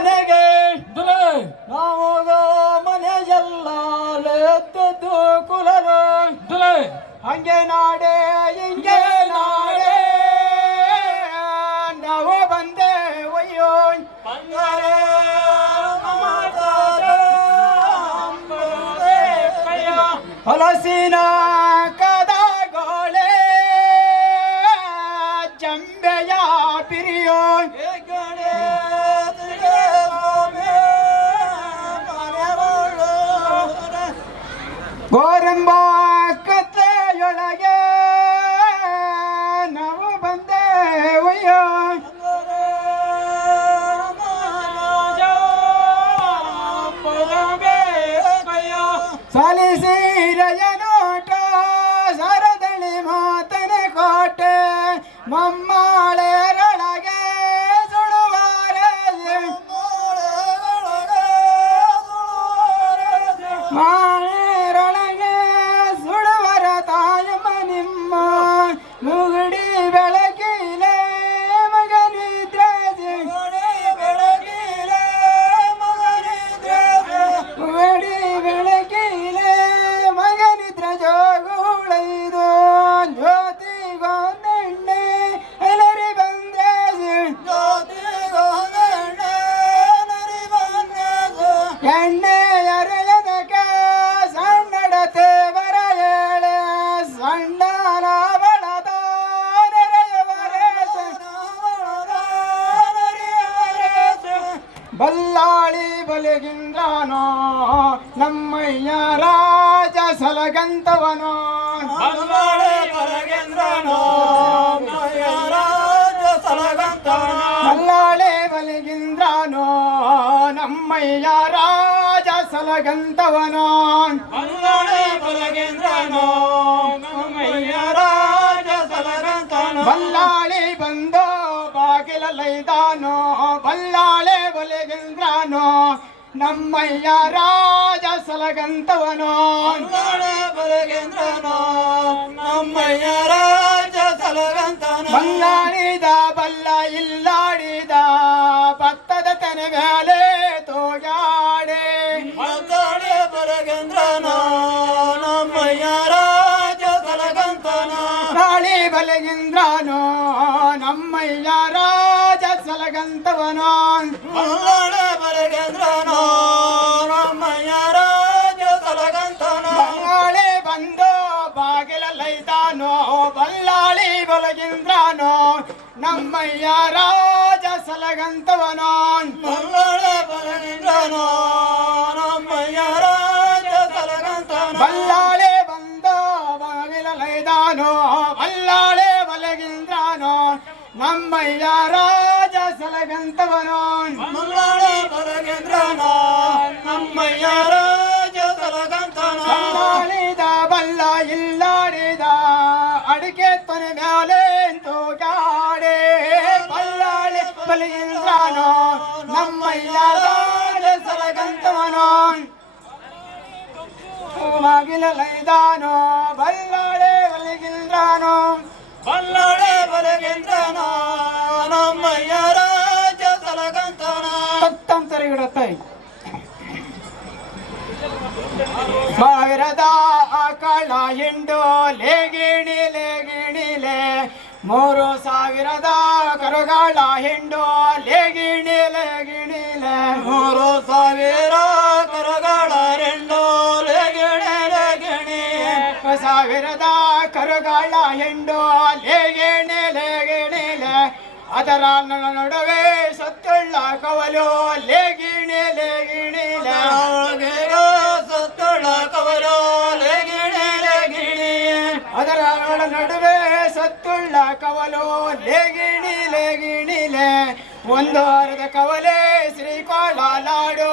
ಮನೆಗೆ ನಾವು ಮನೆಯೆಲ್ಲ ಎದ್ದದ್ದು ಕುಲರು ಹಂಗೆ ನಾಡೆ ಹಿಂಗೆ ನಾಡೆ ನಾವು ಬಂದೆ ಒಯ್ಯೋ ಹಲಸಿನ ಕದಗೋಳೆ ಜಂಬೆಯ ಪಿರಿಯೋ ಗೋರಂಬ ಕತ್ತೆಯೊಳಗೆ ನಾವು ಬಂದೆ ಒಯ್ಯೋ ಸಾಲಿಸಿರಯ ನೋಟ ಸರದಳಿ ಮಾತನ ಕೋಟೆ ಮಮ್ಮಾಳೆರೊಳಗೆ ಸುಡುವಾರೆ ಮಾಳೆರೊಳಗೆ ಸುಡುವರ ತಾಯಮ್ಮ ನಿಮ್ಮ ಮುಗುಡಿ ಬೆಳಕಿಲೆ ಮಗನಿದ್ರೆ ಮುಗುಡಿ ಬೆಳಕಿಲೆ ಮಗನಿದ್ರೆ ಜೋಗುಳೈದು ಜ್ಯೋತಿಗೊಂದೆಣ್ಣೆ ಎಲ್ಲರಿ ಬಂದ್ರೆ ಎಣ್ಣೆ ಎರೆಯದಕ್ಕೆ ಸಣ್ಣಡತೆ ಬರ ಹೇಳೆ ಸಣ್ಣ ಲಾವಣದ ಬಲ್ಲಾಳಿ ಬಲಿಗಿಂದ್ರನೋ ನಮ್ಮಯ್ಯ ರಾಜ ಸಲಗಂತವನೋ ಬಲ್ಲಾಳಿ ಬಲಿಗಿಂದ್ರನೋ ನಮ್ಮಯ್ಯ ರಾಜ ಸಲಗಂತವನೋ ಬಲ್ಲಾಳಿ ಬಂದೋ ಬಾಗಿಲೈದಾನೋ ಬಲ್ಲಾಳೆ ಬಲಿಗಿಂದ್ರನೋ ನಮ್ಮಯ್ಯ ರಾಜ ಸಲಗಂತವನೋ ನಮ್ಮಯ್ಯ ರಾಜ ಸಲಗಂತನೋ ಬಂಗಾಳಿದ ಬಲ್ಲ ಇಲ್ಲಾಡಿದ ಭತ್ತದ ತೆನೆ ಮೇಲೆ ತೋಗಾಡೆ ಮತ್ತಾಳೆ ಬಲಗೇಂದ್ರನೋ ನಮ್ಮಯ್ಯ ರಾಜ ಸಲಗಂತನೋ ಗಾಳಿ ಬಲಗೇಂದ್ರನೋ ನಮ್ಮಯ್ಯ ರಾಜ ಸಲಗಂತವನೋ ಮಲ್ಲಾಳೆ ಬಲಗೇಂದ್ರನೋ ನಮ್ಮಯ್ಯ ರಾಜ ಸಲಗಂತನೋ ಬಂಗಾಳಿ ಬಂದು ಬಾಗಿಲೈದಾನೋ ಬಲ್ಲಾಳಿ ಬಲಗೇಂದ್ರನೋ ನಮ್ಮಯ್ಯ ರಾಜ ಸಲಗಂತವನೋ ಮಲ್ಲಾಳೆ ಬಲಗೇಂದ್ರನೋ ನಮ್ಮಯ್ಯ ರಾಜ ಸಲಗಂತನೋ ಬಲ್ಲಾಳೆ ಬಂದು ಬಾಗಿಲೈದಾನೋ ಬಲ್ಲಾಳೆ ಬಲಗೇಂದ್ರನೋ ನಮ್ಮಯ್ಯ ರಾಜ ಸಲಗಂತವನೋ ಮಲ್ಲಾಳೆ ಬಲಗೇಂದ್ರನೋ ನಮ್ಮಯ್ಯ ರಾಜ ಸಲಗಂತನೋ ಬಲ್ಲಾಳಿದ ಬಲ್ಲ ಇಲ್ಲಾಡಿದ ಅಡಿಕೆ ತೊನೆ ಮೇಲೆ ತೋಗಾಡೆ ಬಲ್ಲಾಳಿ ಬಲಗೇಂದ್ರನೋ ನಮ್ಮಯ್ಯ ರಾಜ ಸಲಗಂತವನೋ ಬಾಗಿಲೈದಾನೋ ಬಲ್ಲಾಳೆ ಬಲಗೇಂದ್ರನೋ ಬಲ್ಲಾಳೆ ಬಲಗೇಂದ್ರನೋ ನಮ್ಮಯ್ಯ ರಾಜ ಸಲಗಂತನೋ ತತ್ತಂತರಿಗಿಡತ್ತೈ ಸಾವಿರದ ಆಕಳ ಹಿಂಡು ಲೇಗಿಣಿಲೆ 3000 ಕರುಗಳ ಹಿಂಡು ಲೇಗಿಣಿಲೆ 3000 ಕರುಗಳ ಹಿಂಡು ಲೇಗಿಣಿ 1000 ಕರುಗಳ ಹಿಂಡು ಲೇಗಿಣಿಲೆ ಅದರ ನಡುವೆ ಸತ್ತುಳ್ಳ ಕವಲು ಲೇಗಿಣಿಲೆ ಸತ್ತುಳ್ಳ ಕವಲು ಲೇಗಿಣಿ ಅದರ ನಡುವೆ ಸತ್ತುಳ್ಳ ಕವಲು ಲೇಗಿಣಿಲೆ ಒಂದು ಅರ್ಧ ಕವಲೆ ಶ್ರೀಕೋಳ ಲಾಡು